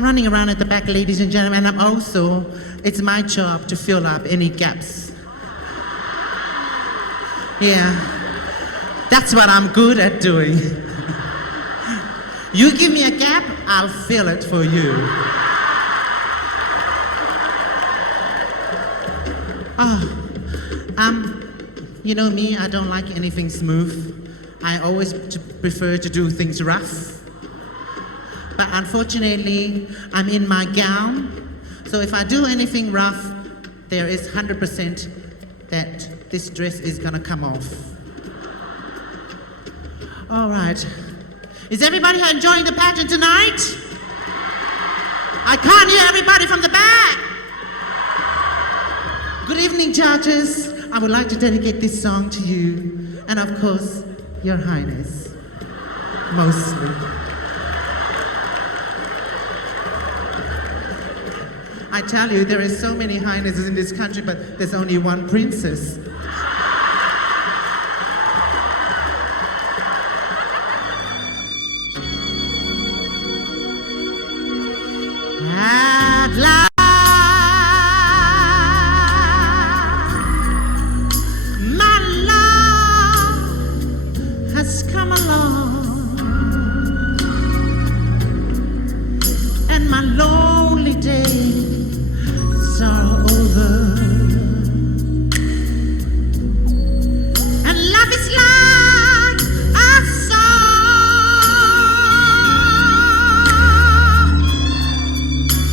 I'm running around at the back, ladies and gentlemen, and it's my job to fill up any gaps. Yeah, that's what I'm good at doing. You give me a gap, I'll fill it for you. You know me, I don't like anything smooth. I always prefer to do things rough. But unfortunately, I'm in my gown, so if I do anything rough, there is 100% that this dress is gonna come off. All right. Is everybody enjoying the pageant tonight? I can't hear everybody from the back. Good evening, judges. I would like to dedicate this song to you, and of course, Your Highness, mostly. I tell you, there is so many highnesses in this country, but there's only one princess. At last, my love has come along, and my lonely days are over. And love is like a song.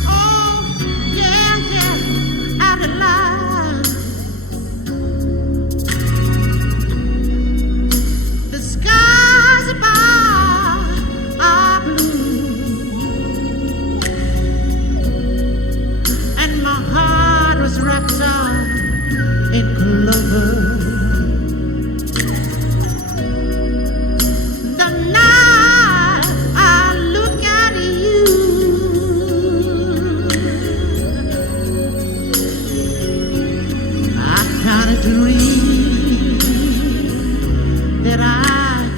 Oh, yeah, yeah, at last. The skies above are blue, and my heart was wrapped up in clover. The night I look at you, I kind of dream that I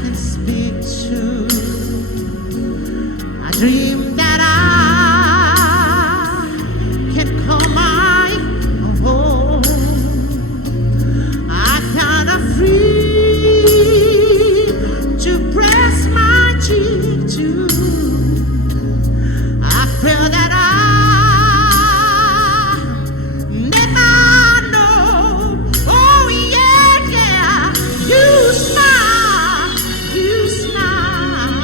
can speak to. I dream that I can call my own. I kind of free to press my cheek to. I feel that I never know. Oh yeah, yeah. You smile, you smile.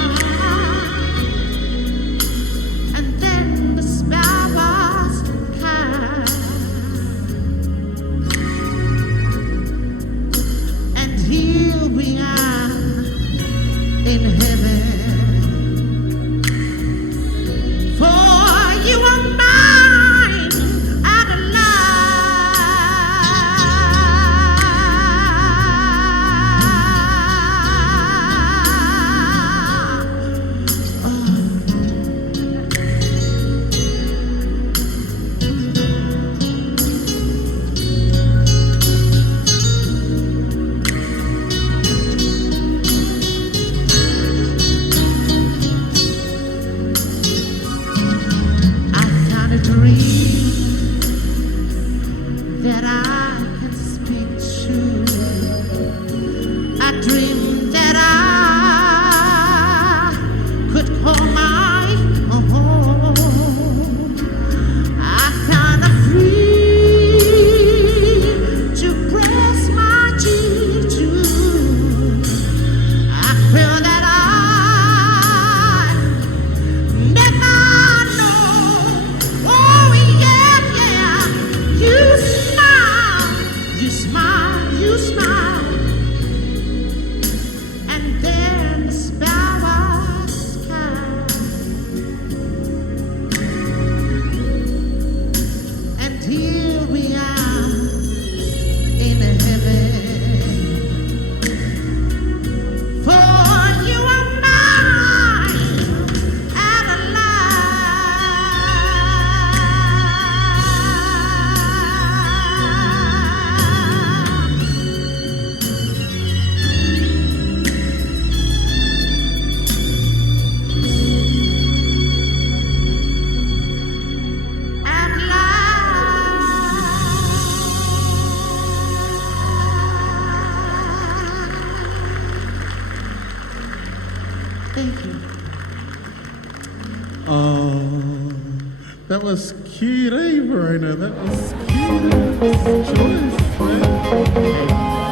Thank you. Oh, that was cute, eh, Verona? That was cute. Choice, man.